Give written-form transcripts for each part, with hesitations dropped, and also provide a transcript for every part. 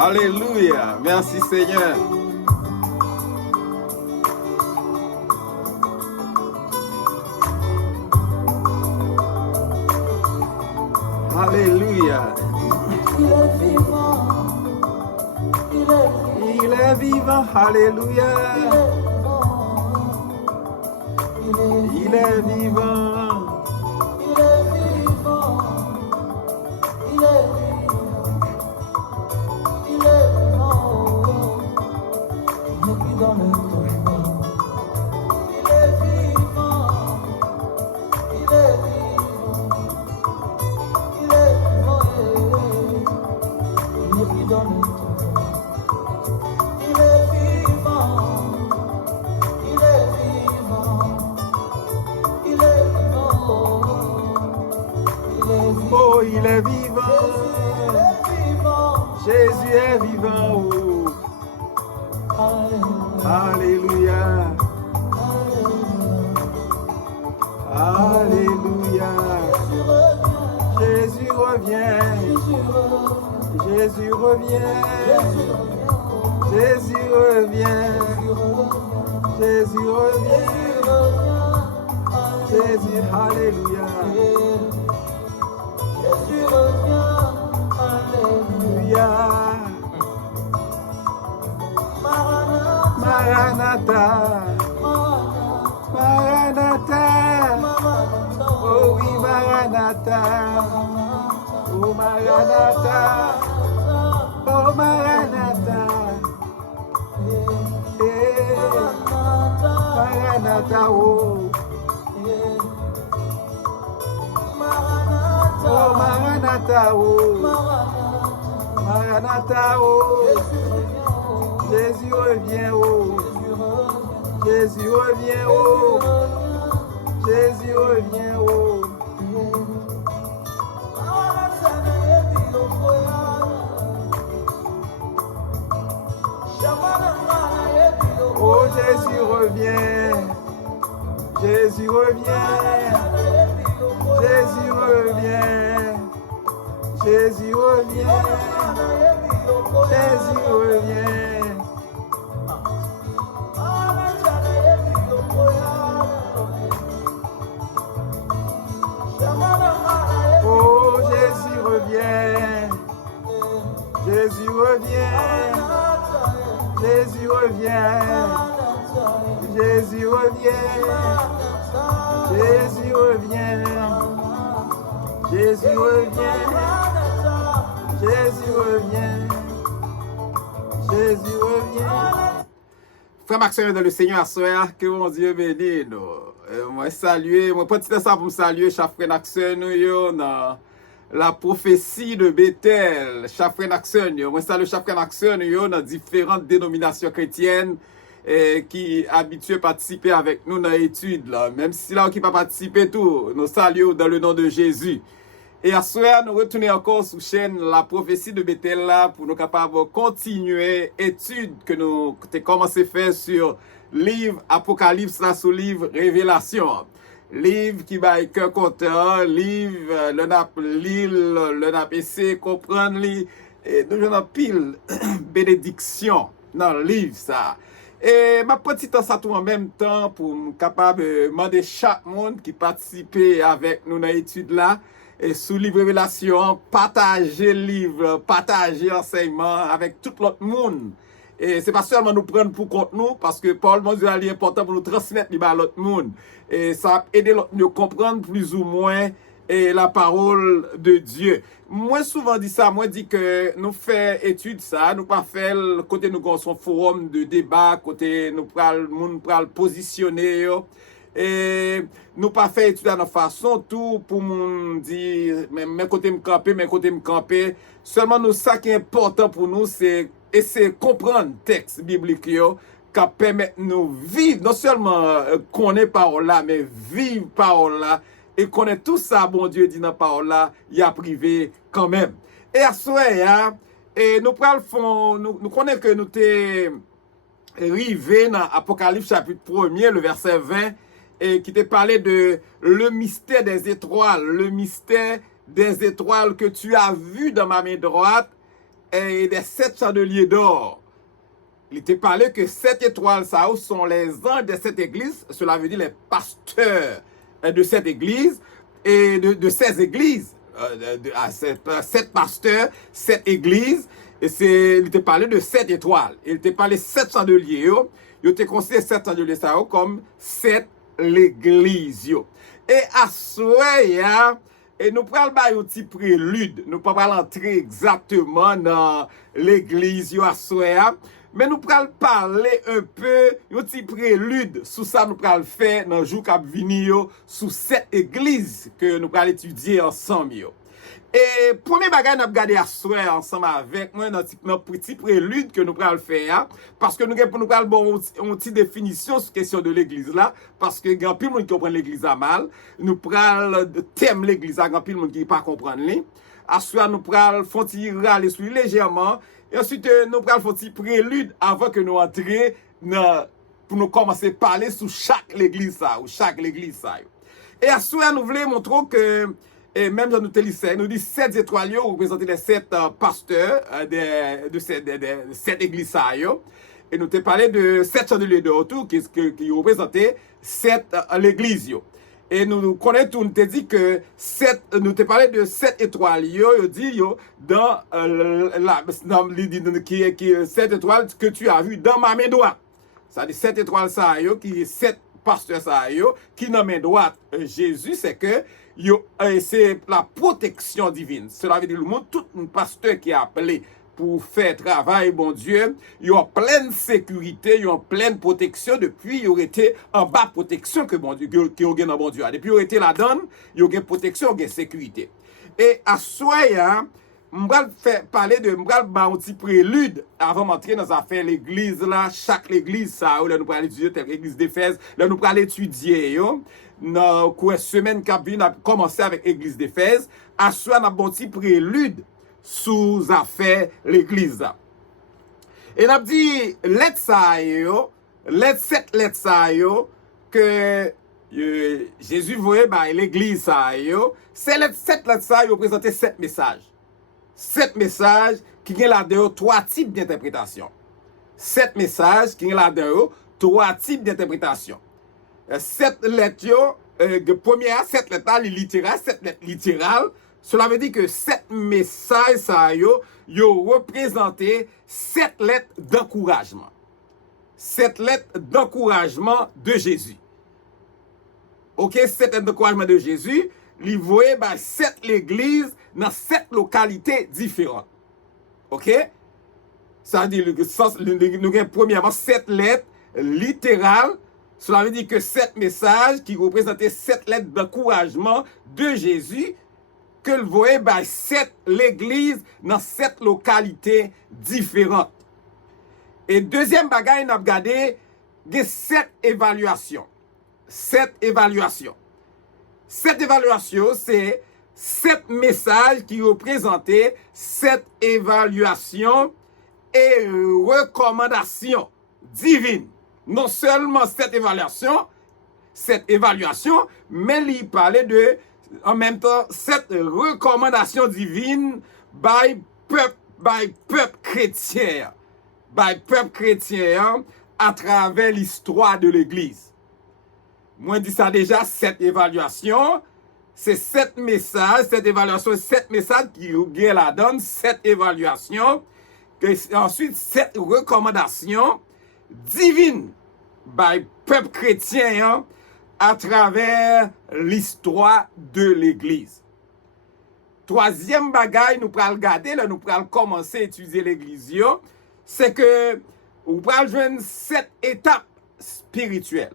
Alléluia. Merci Seigneur. Alléluia. Il est vivant. Il est vivant. Alléluia. Il est vivant. Il est vivant. Il est vivant. Il est vivant. Il n'est plus dans le tombeau. Il est vivant. Il est vivant. Il est vivant. Il n'est plus dans le tombeau. Il est vivant. Il est vivant. Il est vivant. Il est vivant. Oh, il est vivant. Il est vivant. Jésus est vivant. Oh. Alléluia. Alléluia. Jésus revient. Jésus revient. Jésus revient. Jésus revient. Jésus, alléluia. Jésus revient. Alléluia. Alléluia. Maranatha. Maranatha. Maranatha. Oh oui, Maranatha. Oh Maranatha. Oh Maranatha. Eh, Maranatha. Oh. Oh Maranatha. Oh. Maranatha. Oh. Jésus revient. Oh. Jésus revient. Oh. Jésus revient. Oh. Oh, Jésus revient. Jésus revient. Jésus revient. Jésus revient. Jésus revient. Oh, Jésus revient. Jésus revient. Jésus revient. Jésus revient. Jésus revient. Jésus revient. Jésus revient. Jésus revient. Frère Maxime dans le Seigneur, soeur, que mon Dieu bénisse nous. Moi saluer, moi petit ça pour me saluer chaque frère Maxime nous dans la prophétie de Bethel, chaque frère Maxime yo. Moi salue chaque frère Maxime yo dans différentes dénominations chrétiennes qui habitués à participer avec nous dans l'étude là, même si là qui pas participer tout, nous saluons dans le nom de Jésus. Et à soir, nous retournons encore sur chaîne la prophétie de Bethel là pour nous capables de continuer l'étude que nous avons commencé à faire sur livre Apocalypse là sur livre Révélation. Livre qui va être cœur content, livre le nap lire, le nap essayer comprendre li et nous avons pile bénédiction dans le livre ça. Et ma petite ça tout en même temps pour me capable demander chaque monde qui participe avec nous dans l'étude là. Et sous livre Révélation, partager le livre, partager l'enseignement avec tout l'autre monde. Et c'est pas seulement nous prendre pour compte nous, parce que Paul mon Dieu est important pour nous transmettre à l'autre monde. Et ça va aider l'autre monde à comprendre plus ou moins la parole de Dieu. Moi souvent dit ça, moi dit que nous fait étude ça, nous pas faire côté nous avons son forum de débat, côté nous pral monde pral positionner yo. Et nous pas fait étude à notre façon tout pour mon dire mais côté me camper seulement nous ça qui est important pour nous c'est essayer de comprendre texte biblique yo qui permet nous vivre non seulement connaître parole là mais vivre parole là et connaître tout ça bon Dieu dit dans parole là il a privé quand même. Et à soir et nous pral fond nous connaît que nous t'es arrivé dans Apocalypse chapitre 1er le verset 20 et qui te parlait de le mystère des étoiles que tu as vu dans ma main droite et des 7 chandeliers d'or. Il était parlé que 7 étoiles, ça sont les anges de cette église. Cela veut dire les pasteurs de cette église et de ces églises. 7 pasteurs, 7 églises. Et il était parlé de 7 étoiles. Il était parlé de 7 chandeliers. Il était considéré 7 chandeliers ça comme 7 l'église. Et à ce et nous prenons un petit prélude. Nous ne pouvons pas entrer exactement dans l'église à ce mais nous prenons parler un peu, un petit prélude sur ça nous prenons faire dans le jour qui venir sur cette église que nous prenons étudier ensemble. Et premier bagage nous regarder à soir ensemble avec moi dans notre petit prélude que nous prenons faire parce que nous prenons bon une petite définition sur question de l'église là parce que grand pile monde qui comprend l'église à mal, nous prenons thème l'église à grand pile monde qui pas comprendre li. À soir nous prenons font râler sur légèrement et ensuite nous prenons un petit prélude avant que nous entrions pour nous commencer à parler sur chaque l'église ça ou chaque l'église ça. Et à soir nous voulons montrer que et même dans notre lycée, nous dit 7 étoiles représentent les 7 pasteurs de cette église. Et nous t'ai parlé de 7 chandeliers de autour qui représentaient 7 l'église. Et nous connaissons, nous t'ai dit que nous t'ai parlé de 7 étoiles, dans 7 étoiles que tu as vues dans ma main droite. Ça dit 7 étoiles, qui est 7 pasteurs, qui dans ma main droite, Jésus, c'est que c'est la protection divine. Cela veut dire le monde, tout un pasteur qui est appelé pour faire travail, bon Dieu, il y a pleine sécurité, il y a pleine protection depuis, il y aurait été en bas protection que bon Dieu, qui a dans bon Dieu. Depuis, il y aurait été la donne, il y a une protection, il y a une sécurité. Et à soi, je vais parler de un petit prélude avant d'entrer dans l'affaire l'église là, chaque église ça, là nous allons étudier l'église d'Éphèse, là nous allons étudier dans la semaine qui vient a commencé avec l'église d'Éphèse, à soi un petit prélude sous affaire l'église. Et on a dit lettre ça cette lettre ça que Jésus voyait l'église ça cette lettre ça représentait 7 messages. 7 messages qui ont là-dedans 3 types d'interprétation. 7 messages qui ont là-dedans 3 types d'interprétation. 7 lettres, première, 7 lettres littérales, 7 lettres littérales. Cela veut dire que 7 messages, ça représenté 7 lettres d'encouragement. 7 lettres d'encouragement de Jésus. Ok, 7 lettres d'encouragement de Jésus, il voyait 7 l'église dans 7 localités différentes. Ok? Ça veut dire que nous avons premièrement 7 lettres littérales. Cela veut dire que 7 messages qui représentaient 7 lettres d'encouragement de Jésus que le voyait 7 l'église dans 7 localités différentes. Et deuxième bagaille, nous avons regardé 7 évaluations. 7 évaluations. 7 évaluations, c'est 7 messages qui représentaient 7 évaluations et recommandations divines. Non seulement cette évaluation, mais il parlait de, en même temps, cette recommandation divine by peuple chrétien. By peuple chrétien à travers l'histoire de l'Église. Moi, je dis ça déjà, cette évaluation, c'est 7 messages, cette évaluation, 7 messages qui la donne, 7 évaluations, ensuite 7 recommandations divines by peuple chrétien à travers l'histoire de l'Église. Troisième bagaille, nous pourrons regarder, là, nous pourrons commencer à étudier l'Église, c'est que nous pourrons joindre 7 étapes spirituelles.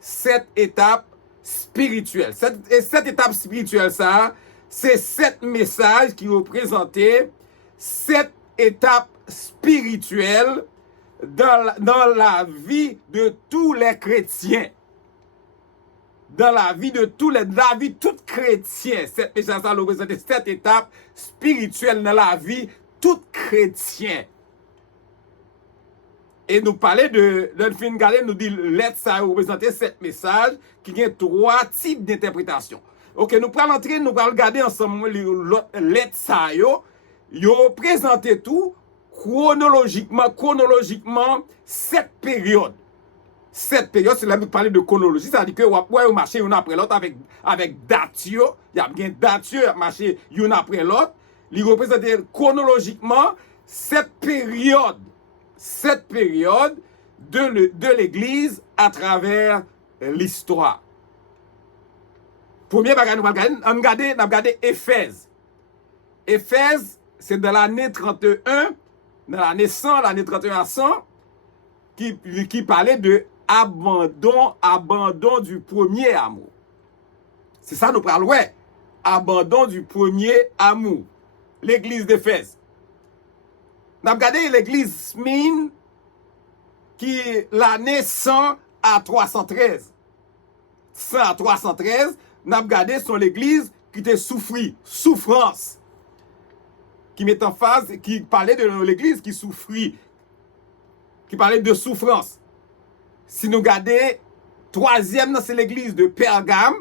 7 étapes spirituelles. Cette étape spirituelle, ça, c'est 7 messages qui représentaient 7 étapes spirituelles dans la vie de tous les chrétiens. Dans la vie de la vie tout chrétien. Cette message, ça représente 7 étapes spirituelles dans la vie tout chrétien. Et nous parler de fin garder nous dit lettre ça représenter 7 messages qui ont 3 types d'interprétation. OK, nous prenons l'entrée, nous allons regarder ensemble l'autre lettre ça yo présenté tout chronologiquement 7 périodes. 7 périodes, c'est là que parler de chronologie, ça veut dire que ouais, on marché une après l'autre avec date, il y a bien date, marché une après l'autre. Il représente chronologiquement 7 périodes de l'Église à travers l'histoire. Premier bagage, nous allons regarder Éphèse. Éphèse, c'est dans l'année 31, dans l'année 100, l'année 31 à 100, qui parlait de abandon du premier amour. C'est ça nous parlons, ouais. Abandon du premier amour. L'église d'Éphèse. Nous avons regardé l'église Smyrne, qui l'année 100 à 313. 100 à 313, nous avons regardé son l'église qui était souffrance. Qui met en phase, qui parlait de l'église qui souffrit, qui parlait de souffrance. Si nous regardons, troisième, c'est l'église de Pergame,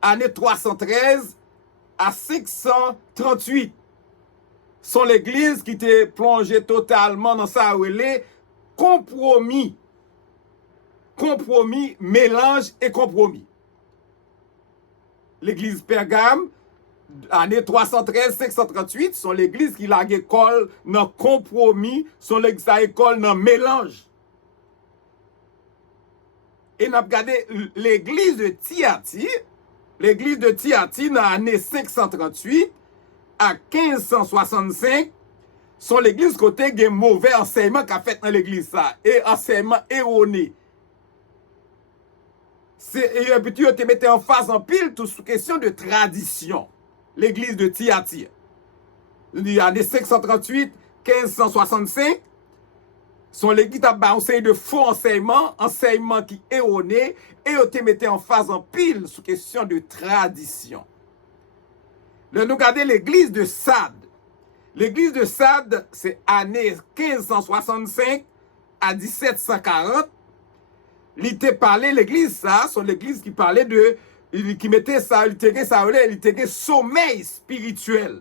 année 313 à 538. Sont l'église qui était plongée totalement dans sa relais, compromis, mélange et compromis. L'église Pergame, année 313-538, sont l'église qui a école dans compromis, sont l'église qui a école dans mélange. Et nous avons regardé l'église de Thyatire. L'église de Thyatire, dans l'année 538 à 1565, sont l'église côté qui a mauvais enseignement qu'a fait dans l'église ça. Et enseignement erroné. Et puis tu te mettais en face en pile tout sous question de tradition. L'église de Thyatire. L'année 538, 1565, sont l'église qui a enseigné de faux enseignement qui est erroné, et te mettait en face en pile sous question de tradition. Là, nous regardons l'église de Sade. L'église de Sade, c'est année 1565 à 1740. Il parlait l'église ça, c'est l'église qui parlait de, qui mettait ça, il était sommeil spirituel.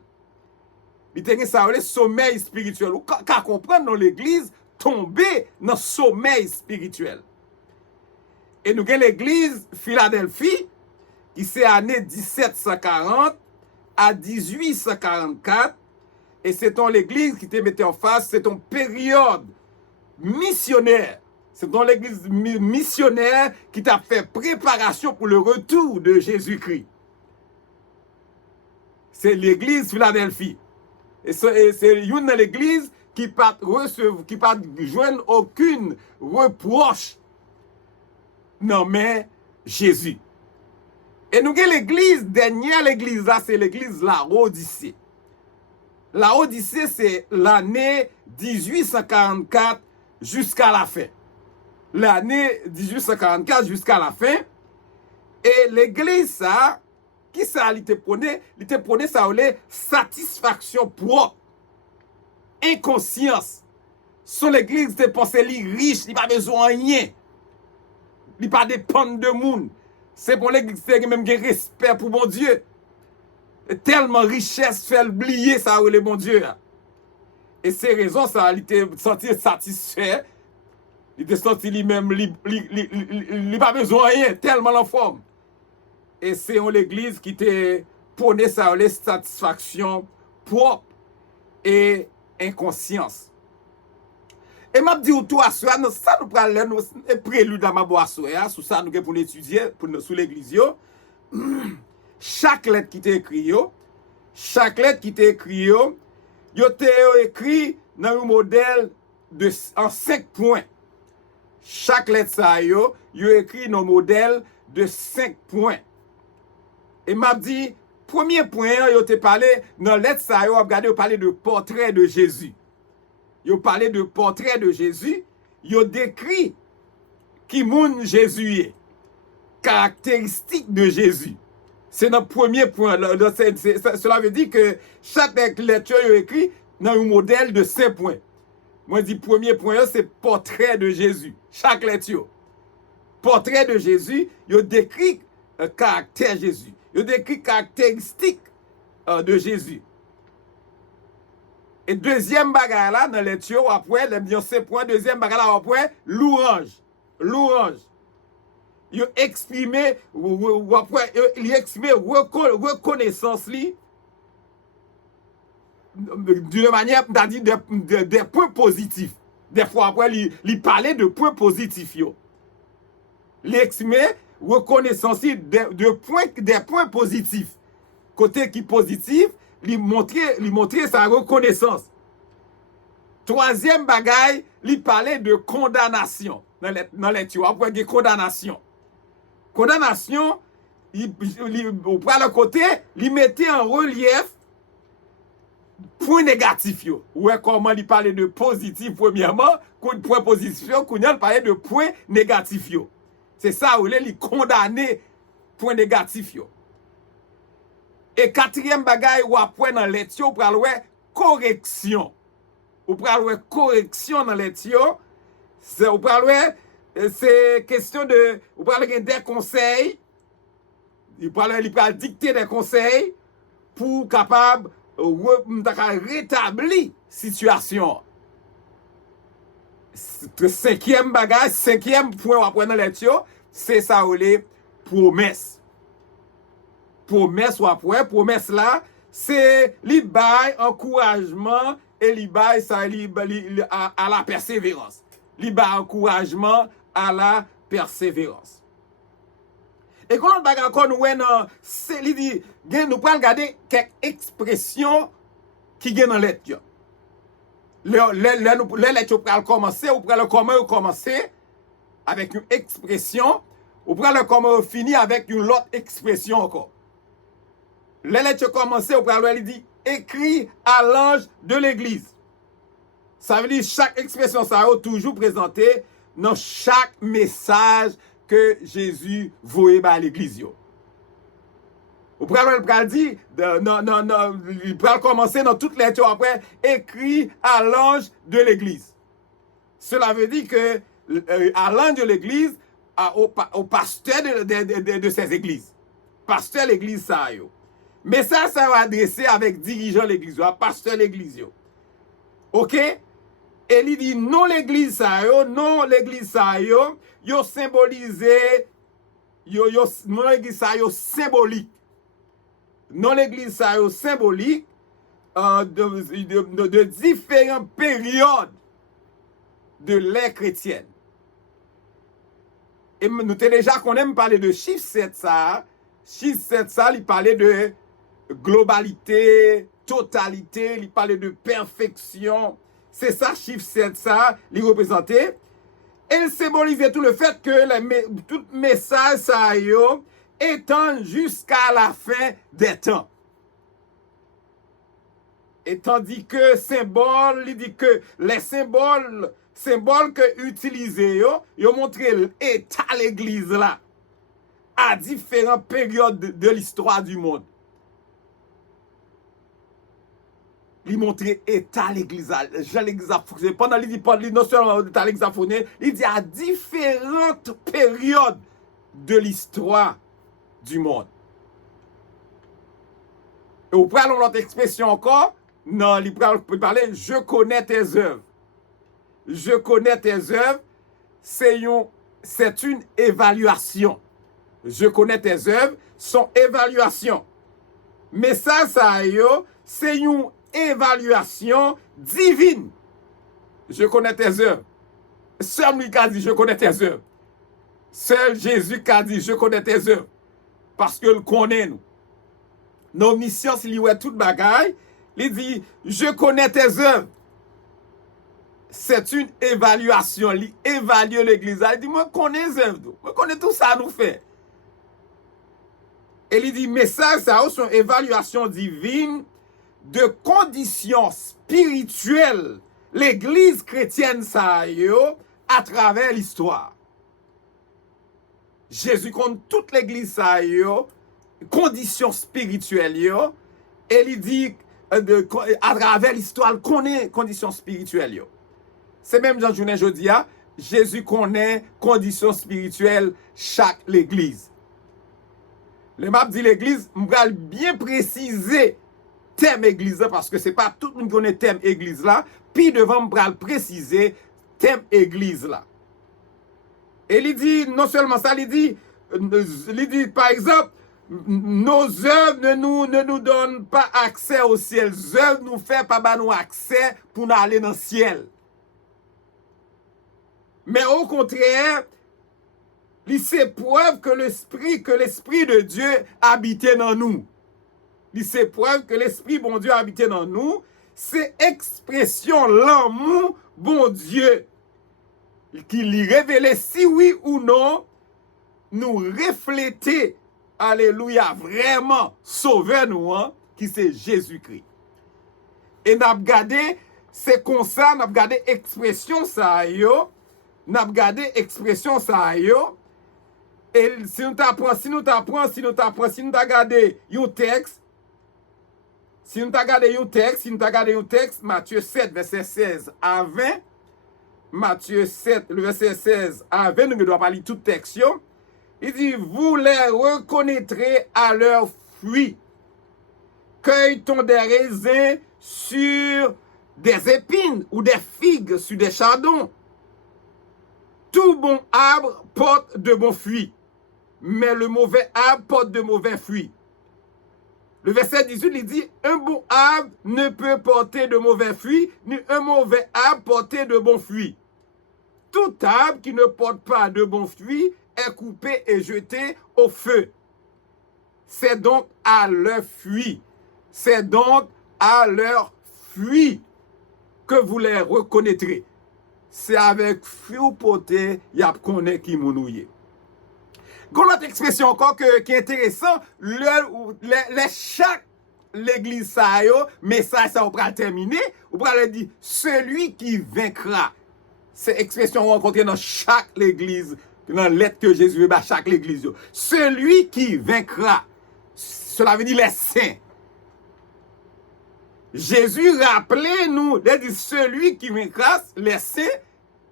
Il était ça, sommeil spirituel. Ou qu'à comprendre dans l'église, tomber dans sommeil spirituel. Et nous avons l'église Philadelphie, qui c'est année 1740 à 1844. Et c'est ton l'église qui te mettait en face, c'est ton période missionnaire. C'est ton l'église missionnaire qui t'a fait préparation pour le retour de Jésus-Christ. C'est l'église Philadelphie. Et c'est une de l'église qui pas joindre aucune reproche. Non, mais Jésus. Et nous avons l'église, dernière l'église là, c'est l'église Laodicée. Laodicée, c'est l'année 1844 jusqu'à la fin. L'année 1844 jusqu'à la fin. Et l'église, ça, qui ça, il te prenait ça, satisfaction propre, inconscience. Son l'église, te pensait li riche, il pas besoin de rien. Il pas dépendre de monde. C'est pour l'église qui même un respect pour mon Dieu. Tellement richesse fait oublier ça le bon Dieu. Et c'est raison ça, il était senti satisfait. Il était senti lui-même, il pas besoin de rien, tellement en forme. Et c'est l'église qui te prenait ça, les satisfaction propre et inconscience. Et m'a dit tout à ça nous prend nous prélude à ma boisson sur ça nous pour étudier sous l'église yo. Chaque lettre qui t'écrit yo, yo te écrit dans un modèle en 5 points. Chaque lettre ça yo écrit dans un modèle de 5 points. Et m'a dit premier point yo te parlé dans lettre ça yo regardé parler de portrait de Jésus. Yo parlé de portrait de Jésus, yo décrit qui moun Jésus est, caractéristique de Jésus. C'est notre premier point. Cela veut dire que chaque lettre yo écrit dans un modèle de 5 points. Moi, je dis premier point, c'est portrait de Jésus. Chaque lettre yo. Portrait de Jésus, yo décrit caractère Jésus. Yo décrit caractéristique de Jésus. Et deuxième bagage là, dans les tuyaux, après, les bien c'est point, deuxième bagage là, après, louange. Louange. Il exprime, ou après, il exprime reconnaissance li, d'une manière, c'est-à-dire des points positifs. Des fois, après, il parlait de points positifs. Il exprime reconnaissance des points positifs. Côté qui positif, il montrait sa reconnaissance. Troisième bagaille, il parlait de condamnation. Dans les tuyaux, après, il y a condamnation. Condamnation, au le côté, il mettait en relief point négatif. Ouais, comment il parlait de positif, premièrement, point positif, qu'on il parlait de point négatif. C'est ça où il condamnait point négatif. Et quatrième bagaille, ou après dans les tuyaux, pour aller correction. Ou pour aller correction dans les tuyaux, c'est question de, ou pour aller des conseils, il peut dicter des conseils pour capable rétablir situation. Cinquième bagage, cinquième point après dans les tuyaux, c'est ça où les promesses. Promesse ou après, promesse là, c'est li bail encouragement et li bail ça à la persévérance. Li bail encouragement à la persévérance. Et quand on va encore nous c'est li dit nous pas regarder quelques expressions qui gagnent dans lettre. Les lettres pour commencer ou pour le comment commencer avec une expression ou pour le comment finir avec une autre expression encore. Les lettres commencer ou pour il dit écrit à l'ange de l'église. Ça veut dire chaque expression ça a toujours présenté dans chaque message que Jésus voyait à l'église. Ou pour il dit il peut commencer dans toutes les lettres après écrit à l'ange de l'église. Cela veut dire que à l'ange de l'église au pasteur de ces églises. Pasteur de l'église ça yo. Mais ça va adresser avec dirigeant l'église, à pasteur l'église. OK? Et il dit non l'église ça yo symbolisé non l'église ça yo symbolique. Non l'église ça yo symbolique de différentes périodes de l'ère chrétienne. Et nous t'ai déjà qu'on aime parler de chiffre 7 ça. Chiffre 7 ça, il parlait de globalité, totalité, il parlait de perfection. C'est ça, chiffre 7, ça, il représentait. Et il symbolisait tout le fait que tout message, ça étend jusqu'à la fin des temps. Et tandis que symbole, il dit que les symboles que utilisés, ils ont montré l'état de l'église là, à différentes périodes de l'histoire du monde. Il montrait état l'église, pendant il non seulement l'état l'église, il dit à différentes périodes de l'histoire du monde. Et au prenons notre expression encore, non, il peut parler, je connais tes œuvres. Je connais tes œuvres, c'est une évaluation. Je connais tes œuvres, son évaluation. Mais ça c'est une évaluation divine. Je connais tes œuvres. Seul lui qui a dit, je connais tes œuvres. Seul Jésus qui a dit, je connais tes œuvres. Parce que le connaît nous. Nos missions, s'il y a toute bagaille, il dit, je connais tes œuvres. C'est une évaluation. Il évalue l'église. Il dit, moi, je connais les œuvres. Moi, je connais tout ça nous fait. Et il dit, mais ça c'est une évaluation divine de conditions spirituelles. L'église chrétienne, ça à travers l'histoire. Jésus compte toute l'église, ça conditions spirituelles. Et il dit, à travers l'histoire, il connaît conditions spirituelles. C'est même dans le journée jeudi, Jésus connaît conditions spirituelles chaque l'église. Le map dit l'église, m'bral bien préciser thème église là, parce que c'est pas tout le monde qui connaît thème église là, puis devant me le préciser thème église là. Et il dit non seulement ça, il dit par exemple, nos œuvres ne nous donnent pas accès au ciel. Les œuvres nous font pas nous accès pour nous aller dans le ciel. Mais au contraire, c'est preuve que l'esprit de Dieu habitait dans nous. C'est preuve que l'esprit bon Dieu habitait dans nous. C'est expression l'amour bon Dieu qui lui révélait si oui ou non nous refléter, alléluia, vraiment sauveur nous, hein, qui c'est Jésus-Christ. Et nous avons regardé, c'est comme ça, nous avons regardé expression ça, yo, nous avons regardé expression ça, yo, et si nous t'apprend, regardé un texte, Matthieu 7, verset 16 à 20, Matthieu 7, le verset 16 à 20, nous ne devons pas lire tout texte, yo. Il dit, vous les reconnaîtrez à leurs fruits. Cueille-t-on des raisins sur des épines ou des figues sur des chardons? Tout bon arbre porte de bons fruits, mais le mauvais arbre porte de mauvais fruits. Le verset 18, il dit, un bon arbre ne peut porter de mauvais fruits, ni un mauvais arbre porter de bons fruits. Tout arbre qui ne porte pas de bons fruits est coupé et jeté au feu. C'est donc à leur fruit. C'est donc à leur fruit que vous les reconnaîtrez. C'est avec fruit ou poté, y a connaît qui mounouye. L'autre expression encore qui est intéressant, chaque l'église ça yo, message ça on va terminer, on va dire celui qui vaincra. C'est expression rencontrée dans chaque l'église. Dans la lettre que Jésus veut à chaque l'église. Celui qui vaincra, cela veut dire les saints. Jésus rappelait nous, il dit celui qui vaincra, les saints,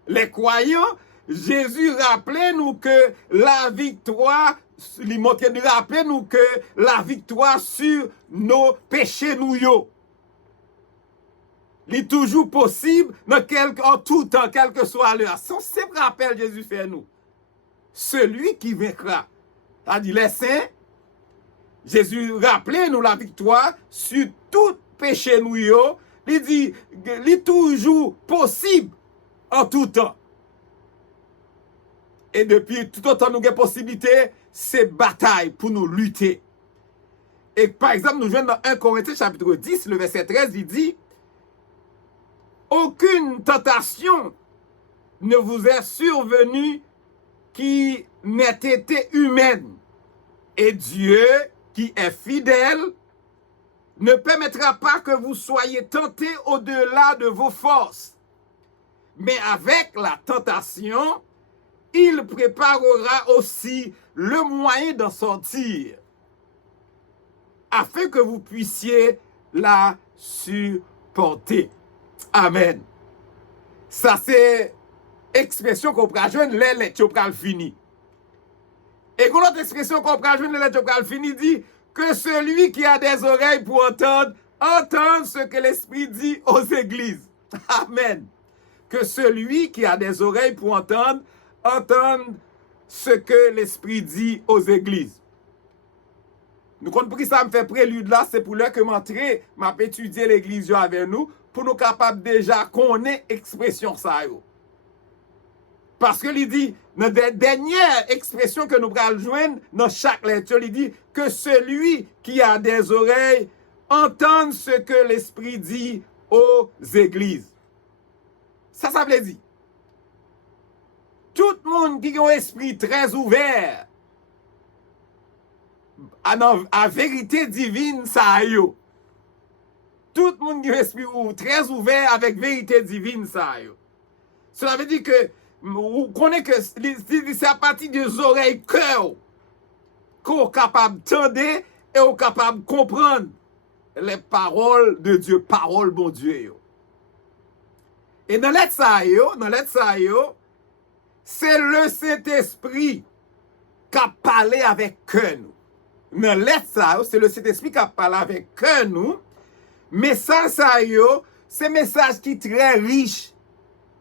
les croyants, Jésus rappelait nous que la victoire, il rappelait nous que la victoire sur nos péchés nous yo. Il est toujours possible en tout temps, quel que soit l'heure. Son simple rappel Jésus fait nous. Celui qui vaincra. C'est-à-dire les saints, Jésus rappelait nous la victoire sur tout péché nous yo. Il dit, il est toujours possible en tout temps. Et depuis tout autant nous avons possibilité, c'est bataille pour nous lutter. Et par exemple, nous jouons dans 1 Corinthiens chapitre 10, le verset 13, il dit, aucune tentation ne vous est survenue qui n'ait été humaine. Et Dieu, qui est fidèle, ne permettra pas que vous soyez tentés au-delà de vos forces. Mais avec la tentation, il préparera aussi le moyen d'en sortir, afin que vous puissiez la supporter. Amen. Ça, c'est expression qu'on peut joindre les lettres qui fini. Et quand l'autre expression qu'on peut joindre les lettres qui fini dit que celui qui a des oreilles pour entendre, entende ce que l'Esprit dit aux églises. Amen. Que celui qui a des oreilles pour entendre, entende ce que l'Esprit dit aux églises. Nous comprenons que ça me fait prélude là, c'est pour l'heure que m'entrer, m'a étudier l'église avec nous, pour nous capables déjà connaître expression ça yo. Parce que il dit, dans la dernière expression que nous allons joindre dans chaque lecture, il dit que celui qui a des oreilles entende ce que l'Esprit dit aux églises. Ça veut dire, tout le monde qui a un esprit très ouvert à vérité divine, ça yo. Tout le monde qui a un esprit très ouvert avec vérité divine, ça yo. Cela veut dire que vous connaissez que c'est à partir des oreilles cœur qu'on est capable d'entendre et qu'on est capable de comprendre les paroles de Dieu, paroles bon Dieu yo. Et dans l'être ça yo, c'est le Saint-Esprit qui a parlé avec cœur nous. Dans l'être ça, c'est le Saint-Esprit qui a parlé avec cœur nous. message ça yo, c'est message qui très riche.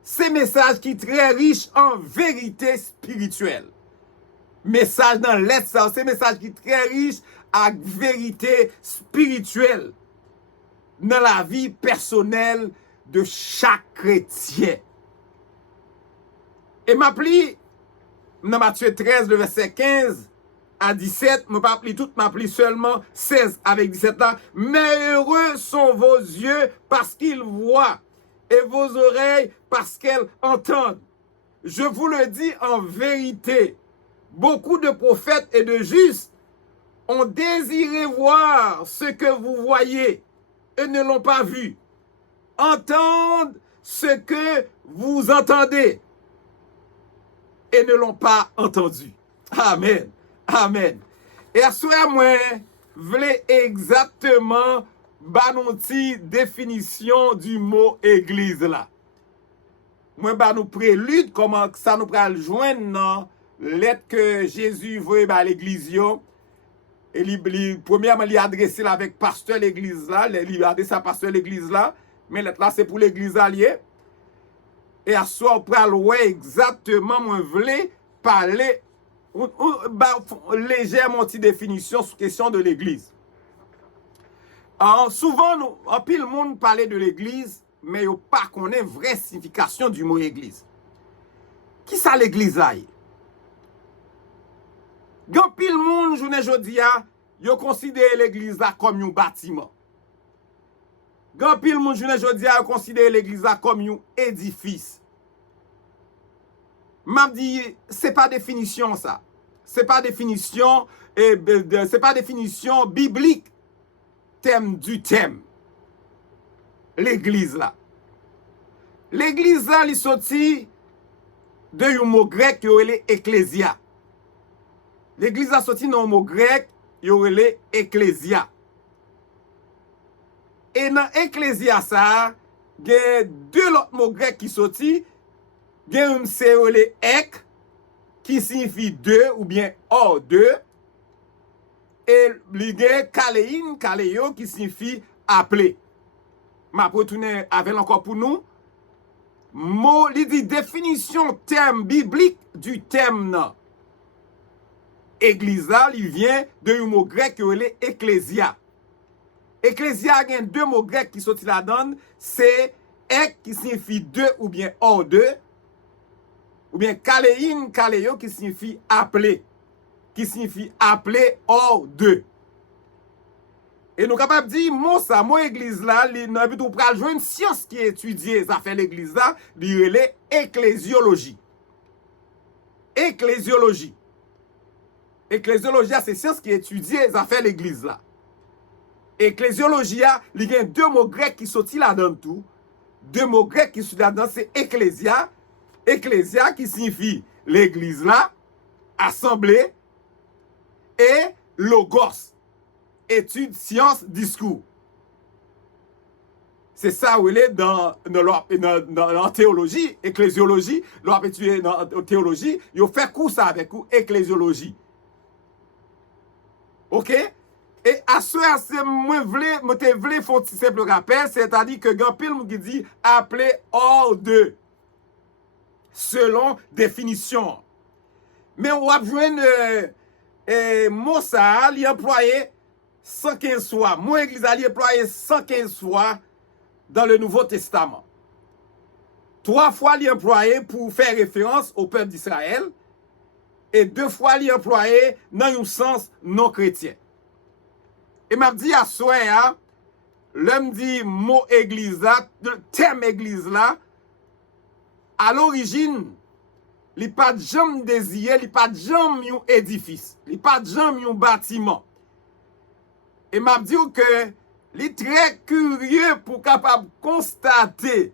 C'est message qui très riche en vérité spirituelle. Message dans l'être ça, c'est message qui très riche en vérité spirituelle dans la vie personnelle de chaque chrétien. Et m'appli dans Matthieu 13 le verset 15 à 17, je pas appli tout, m'appli seulement 16 avec 17 là. Mais heureux sont vos yeux parce qu'ils voient et vos oreilles parce qu'elles entendent. Je vous le dis en vérité, beaucoup de prophètes et de justes ont désiré voir ce que vous voyez et ne l'ont pas vu. Entendre ce que vous entendez et ne l'ont pas entendu. Amen. Amen. Et à ce moment, moi, voulais exactement banonti définition du mot église là. Moi, bah nous prélude comment ça nous pral joindre dans lettre que Jésus voyait à l'église yo. Et premièrement, il adressé là avec pasteur l'église là, il adressé à pasteur l'église là, mais lettre là c'est pour l'église alliée. Et à ce moment, pral ouais exactement moi voulais parler légèrement petite définition sur question de l'église. Souvent, en pile monde parlait de l'église, mais yo pas connaît vraie signification du mot église. Qui ça l'église là? Gan pile monde journée jodi a, yo considère l'église là comme un bâtiment. Gan pile monde journée jodi a, yo considère l'église là comme un édifice. M'a dit c'est pas définition ça. C'est pas définition c'est pas définition biblique. Thème du thème. L'église là. L'église là li sorti de un mot grec qui est ecclésia. L'église a sorti dans un mot grec qui est ecclésia. Et dans ecclésia ça, il y a deux autres mots grecs qui sorti. Il y a un c'est ek qui signifie deux ou bien hors deux. Et il y a kalein, kaleo qui signifie appeler. Ma retourner avec encore pour nous. Mot, il dit définition terme biblique du thème non. Église là, il vient de un mot grec qui est ecclésia. Ecclésia, il y a deux mots grecs qui sont là-dedans, c'est ek qui signifie deux ou bien hors deux, ou bien kalein, kaleo qui signifie appeler, hors deux. Et nous capables de dire, mot église là, nous avons pral jouer une science qui étudie ça fait l'église là, il est ecclésiologie. Ecclésiologie, c'est science qui étudie ça fait l'église là. Ecclésiologie, il y a deux mots grecs qui sont là-dedans tout. Deux mots grecs qui sont là-dedans, c'est ecclésia. Ecclésia qui signifie l'église là, assemblée, et logos, étude, science, discours. C'est ça où il est dans théologie, ecclésiologie, l'on a étudié dans théologie, il a fait cours ça avec vous, ecclésiologie. OK? Et à ce moi vle faut un simple rappel, c'est-à-dire que grand pile qui dit appeler hors de selon définition. Mais on va joindre mot ça, il employé 115 fois. Moi église ali employé 115 fois dans le Nouveau Testament. 3 fois il employé pour faire référence au peuple d'Israël et 2 fois il employé dans un sens non chrétien. Et m'a dit à soir, l'homme dit mot église là, le terme église là, à l'origine, il pas de jambe désiré, il pas de jambe un édifice, il pas de jambe un bâtiment. Et m'a dit que il est très curieux pour capable constater,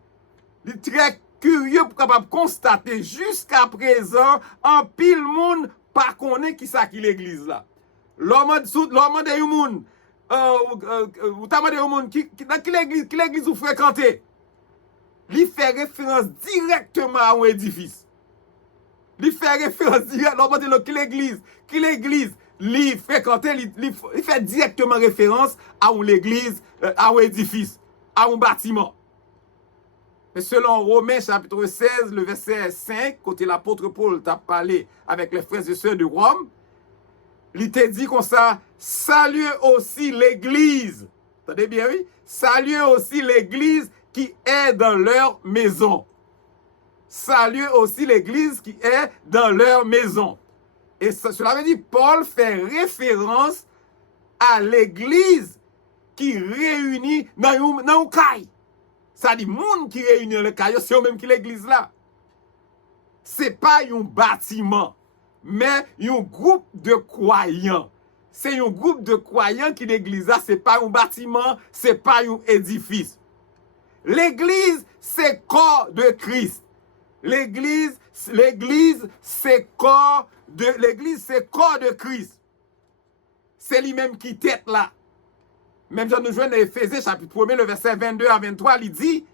jusqu'à présent en pile monde pas connaît qui ça qui l'église là. L'homme de un monde ou t'as demandé au monde qui l'église vous fréquentez. Il fait référence directement à un édifice. Il fait référence directement à qui l'église li fréquentait, li fait directement référence à une église, à un édifice, à un bâtiment. Mais selon Romains chapitre 16, le verset 5, côté l'apôtre Paul t'a parlé avec les frères et sœurs de Rome, il t'a dit comme ça, saluez aussi l'église. Attendez bien, oui? Saluez aussi l'église qui est dans leur maison. Saluez aussi l'église qui est dans leur maison. Et cela veut dire, Paul fait référence à l'église qui réunit dans un caille. Ça dit, monde qui réunit dans le caille, c'est eux même qui l'église là. C'est pas un bâtiment, mais un groupe de croyants. C'est un groupe de croyants qui l'église là, c'est pas un bâtiment, c'est pas un édifice. L'église, c'est corps de Christ. L'église, c'est corps de Christ. C'est lui-même qui tête là. Même si nous jouons dans Éphésiens chapitre 1, le verset 22 à 23, il dit,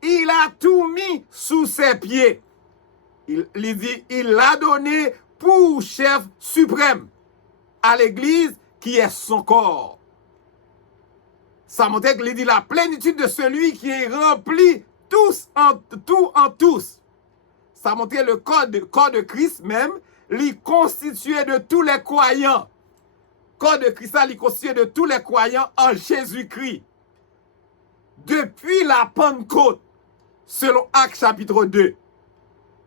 il a tout mis sous ses pieds. Il dit, il l'a donné pour chef suprême à l'église qui est son corps. Ça montre qu'il dit la plénitude de celui qui est rempli tous en tous. Ça montre le corps de Christ même, lui constitué de tous les croyants. Corps de Christ, lui constitué de tous les croyants en Jésus-Christ. Depuis la Pentecôte, selon Actes chapitre 2,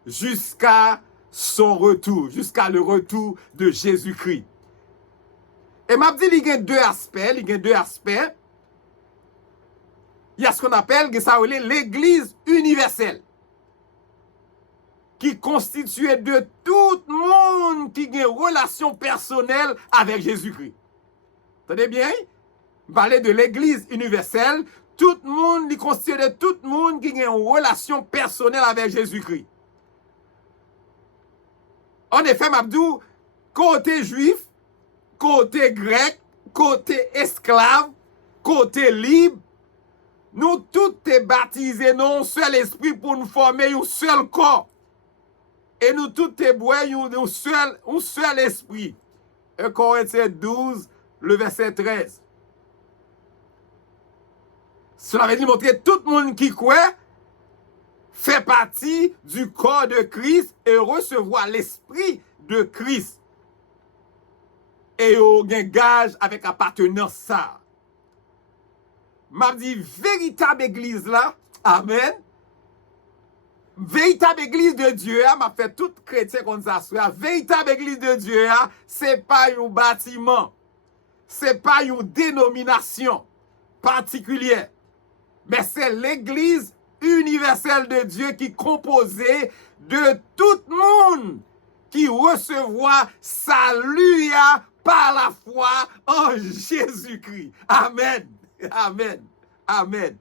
jusqu'à son retour, jusqu'à le retour de Jésus-Christ. Et m'a dit, il y a deux aspects, Il y a ce qu'on appelle l'église universelle, qui constitue de tout le monde qui a une relation personnelle avec Jésus-Christ. Tenez bien, parler de l'église universelle, tout le monde qui constitue de tout le monde qui a une relation personnelle avec Jésus-Christ. En effet, Mabdou, côté juif, côté grec, côté esclave, côté libre, nous tous sommes baptisés dans un seul esprit pour nous former un seul corps. Et nous tous sommes un seul esprit. 1 Corinthiens 12, le verset 13. Cela veut dire montrer tout le monde qui croit fait partie du corps de Christ et recevoir l'esprit de Christ. Et on gage avec appartenance ça. M'a dit véritable église là, amen. Véritable église de Dieu, m'a fait tout chrétien comme ça. Véritable église de Dieu, c'est pas un bâtiment, c'est pas une dénomination particulière, mais c'est l'église universelle de Dieu qui est composée de tout le monde qui recevra salut par la foi en Jésus-Christ. Amen. Amen. Amen.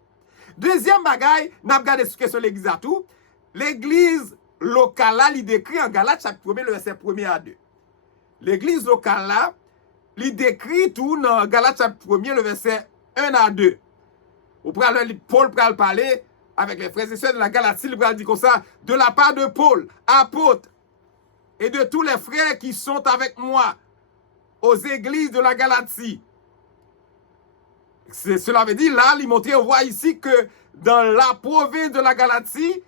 Deuxième bagaille, n'a regardé ce que sur l'église à tout. L'église locale là, il décrit en Galates chapitre 1, le verset 1 à 2. L'église locale là, il décrit tout dans Galates chapitre 1, le verset 1 à 2. Paul va parler avec les frères et sœurs de la Galatie, il va dire comme ça, de la part de Paul, apôtre, et de tous les frères qui sont avec moi aux églises de la Galatie. Cela veut dire, là, il montre, on voit ici que dans la province de la Galatie,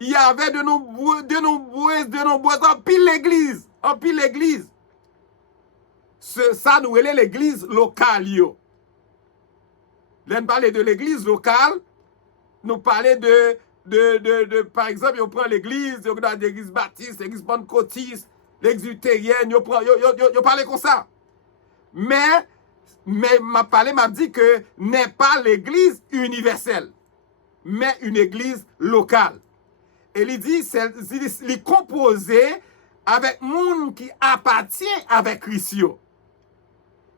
il y avait de nombreuses, en pile l'église. Ça nous est l'église locale. Là, on parlait de l'église locale, nous parlait par exemple, on prend l'église, on a l'église baptiste, l'église pentecôtiste, l'église luthérienne, on parlait comme ça. Mais m'a dit que n'est pas l'église universelle, mais une église locale. Et il dit, il est composé avec monde qui appartient avec Christ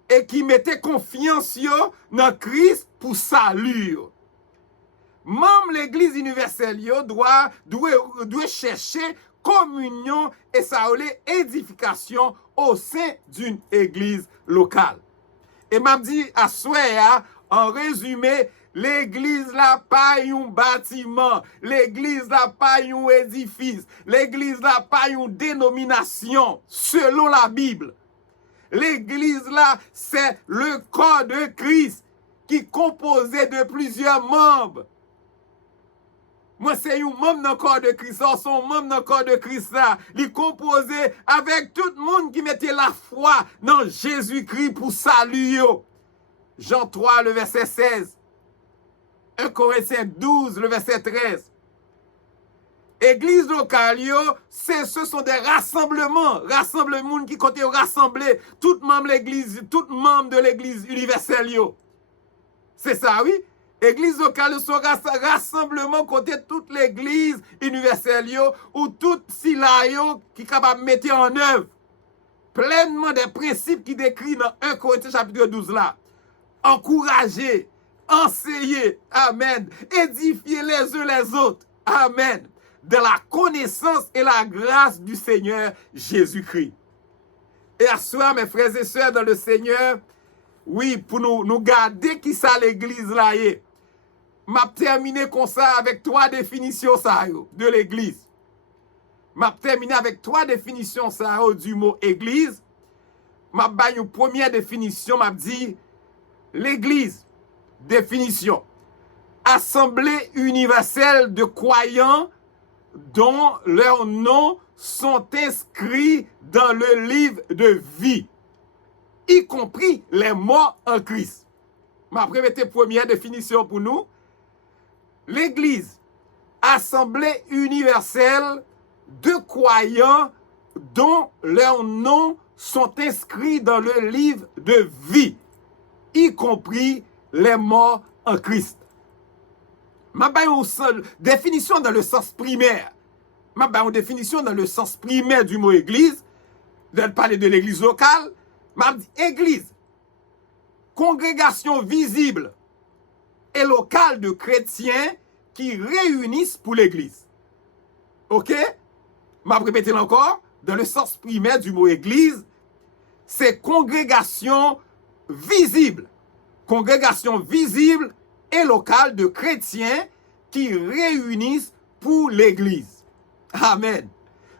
et qui mettait confiance dans Christ pour salut. Même l'église universelle doit chercher communion et ça édification au sein d'une église locale. Et m'a dit à Souya, en résumé, l'église là pas un bâtiment, l'église là pas un édifice, l'église là pas une dénomination selon la Bible. L'église là, c'est le corps de Christ qui est composé de plusieurs membres. Moi, c'est un membre dans le corps de Christ. Son membre dans le corps de Christ là, il est composé avec tout le monde qui mettait la foi dans Jésus-Christ pour saluer. Jean 3, le verset 16. 1 Corinthiens 12, le verset 13. Église locale, ce sont des rassemblements qui comptent rassembler tout membre de l'église universelle. C'est ça, oui. Église locale, sont rassemblement côté toute l'église universelle ou tout sila qui est capable de mettre en œuvre pleinement des principes qui décrivent dans 1 Corinthiens chapitre 12 là. Encourager, enseigner, amen, édifier les uns les autres, amen, de la connaissance et la grâce du Seigneur Jésus-Christ. Et à soi, mes frères et sœurs dans le Seigneur, oui, pour nous garder qui ça l'église là est. M'a terminé comme ça avec 3 définitions ça de l'église. M'a terminé avec 3 définitions ça du mot église. M'a ba une première définition, m'a dit l'église, définition, assemblée universelle de croyants dont leurs noms sont inscrits dans le livre de vie, y compris les morts en Christ. Ma première définition pour nous. L'église, assemblée universelle de croyants dont leurs noms sont inscrits dans le livre de vie, y compris les morts en Christ. Ma une définition dans le sens primaire. Ma une définition dans le sens primaire du mot église. De parler de l'église locale. Ma dit église, congrégation visible et locale de chrétiens qui réunissent pour l'église. Ok? Ma répéter encore. Dans le sens primaire du mot église, c'est congrégation visible. Congrégation visible et locale de chrétiens qui réunissent pour l'église. Amen.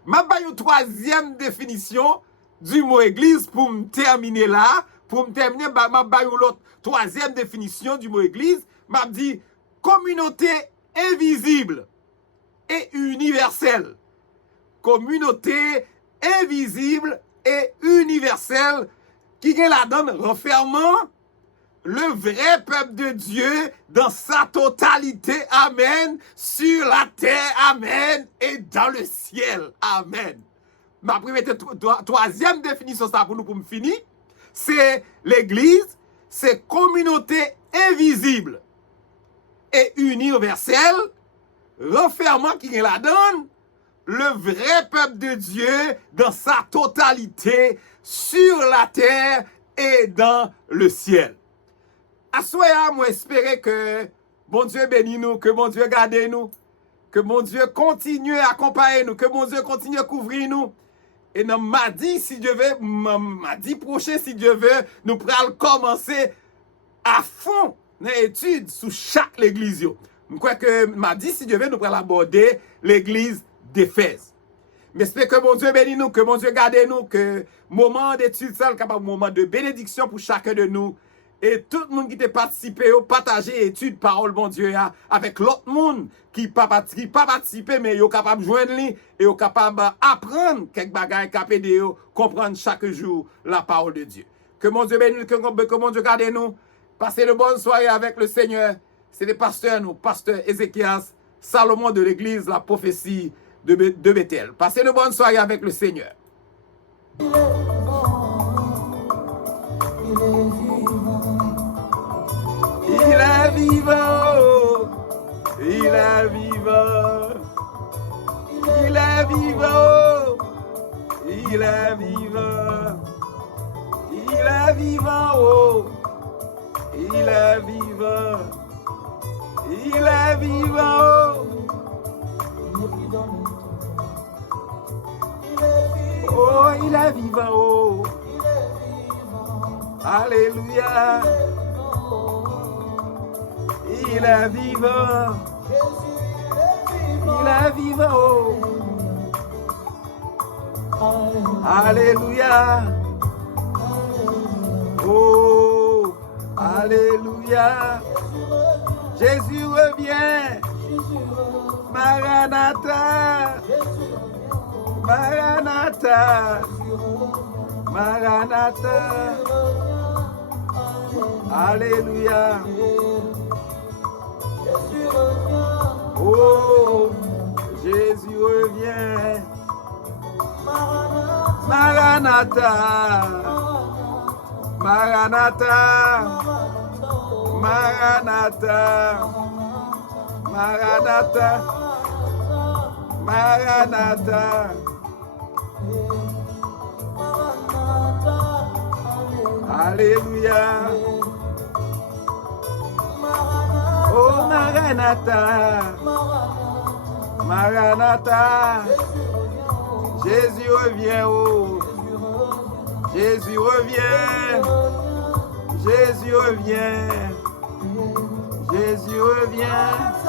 Ma ba une 3e définition du mot église pour me terminer là. Pour me terminer, ma ba une autre 3e définition du mot église. M'a dit communauté invisible et universelle. Communauté invisible et universelle qui la donne renfermant le vrai peuple de Dieu dans sa totalité, amen, sur la terre, amen, et dans le ciel, amen. Ma première 3e définition, ça pour nous, pour me finir, c'est l'église, c'est communauté invisible et universelle, renfermant qui la donne le vrai peuple de Dieu dans sa totalité, sur la terre et dans le ciel. À soya, moi espérer que bon Dieu bénisse nous, que bon Dieu garde nous, que bon Dieu continue à accompagner nous, que bon Dieu continue à couvrir nous. Et dans mardi, si Dieu veut, mardi prochain, si Dieu veut, nous pourrons commencer à fond l'étude sur chaque église. Je crois que mardi, si Dieu veut, nous pourrons aborder l'église d'Éphèse. Mais j'espère que bon Dieu bénisse nous, que bon Dieu garde nous, que moment d'étude, ça, capable moment de bénédiction pour chacun de nous. Et tout le monde qui t'a participé, partager étude parole bon Dieu avec l'autre monde qui pas participé mais yo capable joindre lui et yo capable apprendre quelques bagages capable aider comprendre chaque jour la parole de Dieu. Que mon Dieu bénisse, que mon Dieu garde nous. Passez de bonnes soirées avec le Seigneur. C'est le pasteur nous, pasteur Ézéchias Salomon de l'église La Prophétie de Bethel. Passez de bonnes soirées avec le Seigneur. Il est vivant, il est vivant, il est vivant, il est vivant, il est vivant, il est vivant, il est vivant, oh, il est vivant, alléluia. Il est vivant. Il est vivant. Alléluia. Alléluia. Jésus revient. Maranatha. Maranatha. Maranatha. Alléluia. Oh, Jésus revient. Maranatha. Maranatha. Maranatha. Maranatha. Maranatha. Alléluia. Oh, Maranatha. Maranatha. Jésus revient. Oh. Jésus revient. Jésus revient. Jésus revient.